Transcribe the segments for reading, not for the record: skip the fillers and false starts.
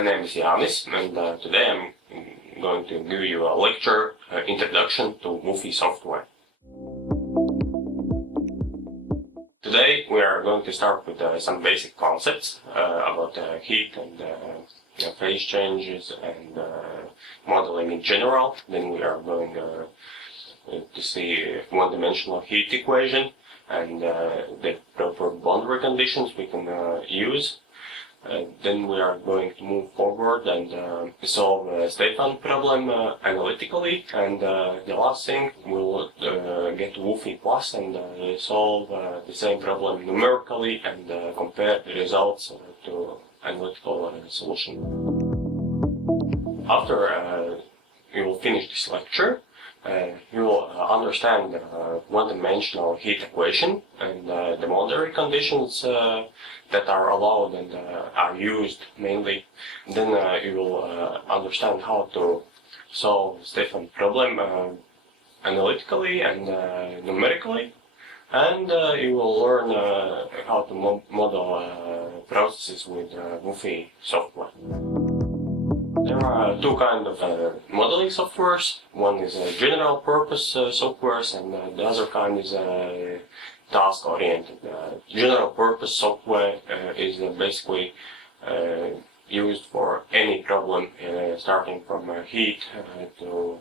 My name is Janis, and today I'm going to give you a lecture, Introduction to WUFI software. Today we are going to start with some basic concepts about heat and phase changes and modeling in general. Then we are going to see one-dimensional heat equation and the proper boundary conditions we can use. Then we are going to move forward and solve the Stefan problem analytically, and the last thing we'll get WUFI plus and solve the same problem numerically and compare the results to analytical solution. After you will finish this lecture, you will understand one-dimensional heat equation and the boundary conditions that are allowed and are used mainly. Then you will understand how to solve Stefan problem analytically and numerically, and you will learn how to model processes with WUFI software. There are two kinds of modeling softwares. One is general purpose softwares, and the other kind is task-oriented. General purpose software is basically used for any problem, starting from heat to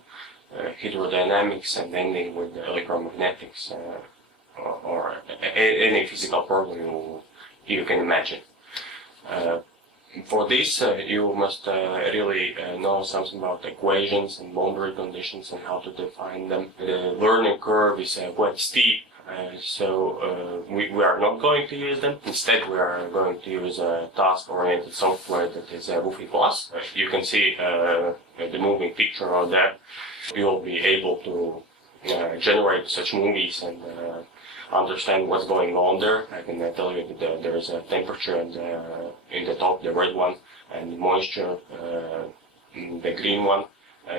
hydrodynamics and ending with electromagnetics or any physical problem you can imagine. For this, you must really know something about equations and boundary conditions and how to define them. The learning curve is quite steep, so we are not going to use them. Instead, we are going to use a task-oriented software that is WUFI plus. You can see the moving picture out there. You will be able to generate such movies and understand what's going on there. I can tell you that there is a temperature and in the top, the red one, and moisture, the green one.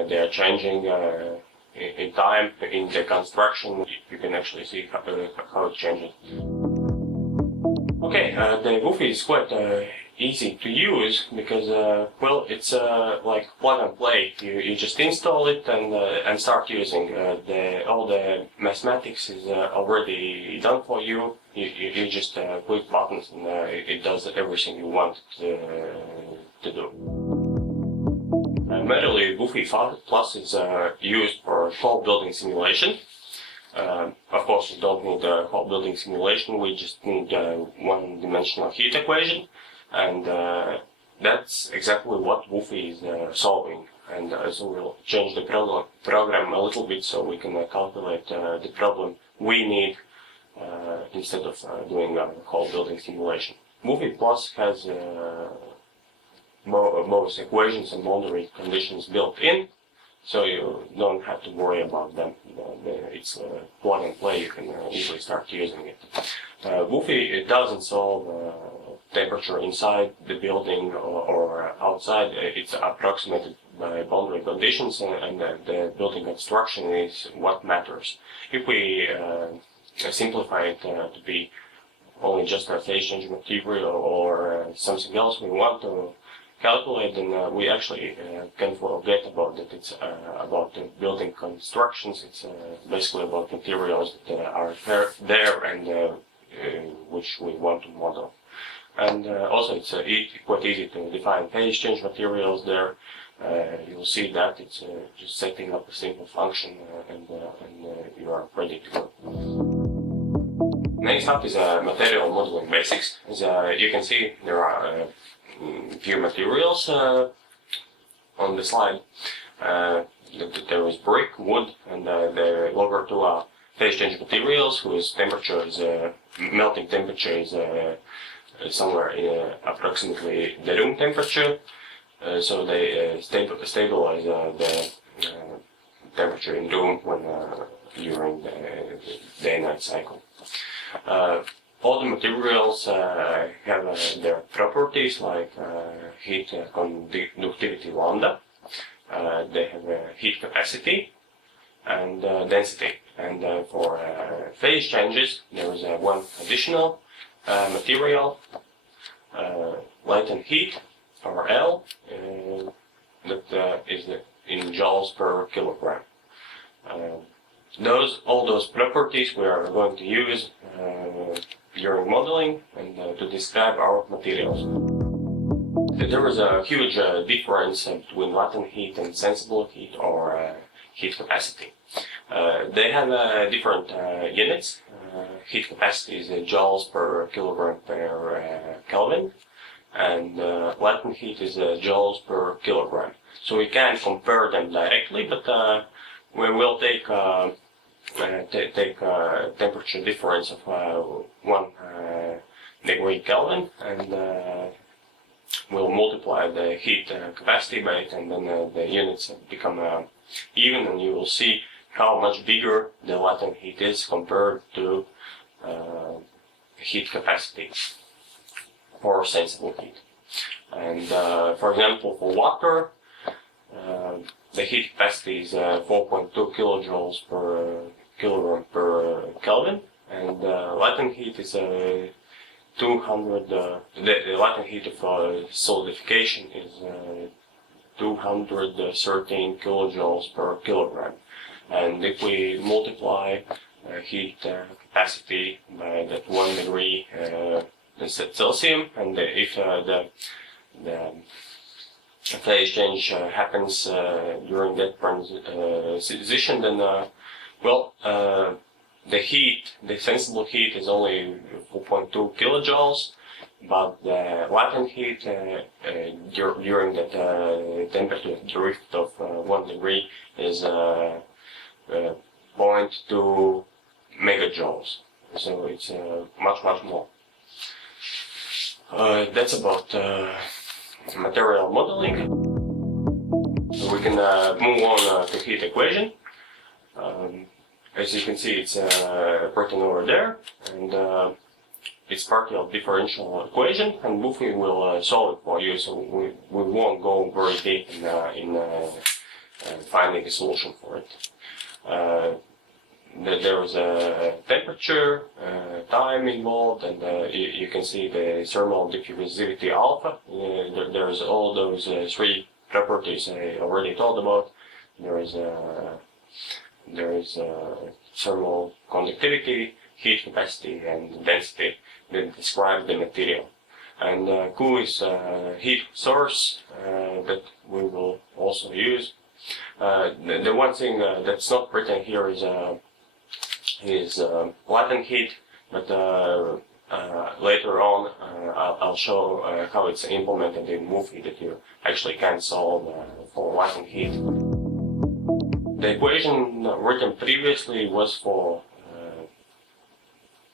They are changing in time. In the construction, you can actually see how it changes. Okay, the WUFI is quite easy to use because, well, it's like plug and play. You just install it and start using. All the mathematics is already done for you. You just click buttons and it does everything you want to do. Primarily, WUFI Plus is used for whole building simulation. Of course, you don't need a whole building simulation. We just need one-dimensional heat equation. And that's exactly what WUFI is solving. And so we'll change the program a little bit so we can calculate the problem we need instead of doing a whole building simulation. WUFI Plus has both equations and boundary conditions built in, so you don't have to worry about them. It's plug and play. You can easily start using it. WUFI, it doesn't solve temperature inside the building or outside. It's approximated by boundary conditions, and the building construction is what matters. If we simplify it to be only just a phase change material or something else we want to calculate, then we actually can forget about that. It's about the building constructions. It's basically about materials that are there and which we want to model. And also it's quite easy to define phase change materials there. You'll see that it's just setting up a simple function and you are ready to go. Next up is material modeling basics. As you can see, there are few materials on the slide. There is brick, wood, and the lower two are phase change materials whose temperature is melting temperature is somewhere in approximately the room temperature, so they stabilize the temperature in room when during the day-night cycle. All the materials have their properties like heat conductivity lambda. They have heat capacity and density. And for phase changes, there is one additional material, latent heat, or L, that is in joules per kilogram. All those properties we are going to use during modeling and to describe our materials. There is a huge difference between latent heat and sensible heat or heat capacity. They have different units. Heat capacity is joules per kilogram per Kelvin, and latent heat is joules per kilogram. So we can't compare them directly, but we will take temperature difference of 1 degree Kelvin, and we'll multiply the heat capacity by it, and then the units become even, and you will see how much bigger the latent heat is compared to heat capacity or sensible heat. And for example, for water, the heat capacity is 4.2 kilojoules per kilogram per Kelvin, and latent heat is 200. The latent heat of solidification is 213 kilojoules per kilogram. And if we multiply heat capacity by that 1 degree Celsius, and if the phase change happens during that transition, then the sensible heat is only 4.2 kilojoules, but the latent heat during that temperature drift of 1 degree is 0.2 megajoules. So it's much more. That's about material modeling. We can move on to heat equation. As you can see, it's written over there, and it's partial differential equation, and WUFI will solve it for you, so we won't go very deep in finding a solution for it. There is a temperature, time involved, and you can see the thermal diffusivity alpha. There's all those 3 properties I already told about. There is thermal conductivity, heat capacity, and density that describe the material. And Q is heat source that we will also use. The one thing that's not written here is latent heat, but later on I'll show how it's implemented in WUFI, that you actually can solve for latent heat. The equation written previously was for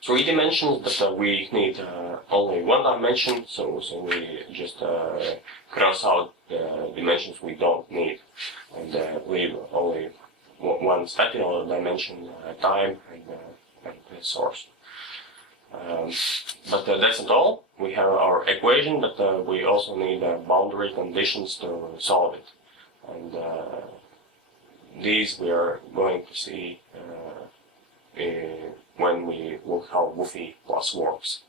3 dimensions, but we need only 1 dimension, so we just cross out the dimensions we don't need and leave only 1 spatial dimension, time, and the source. But that's not all. We have our equation, but we also need boundary conditions to solve it. And these we are going to see when we look how WUFI plus works.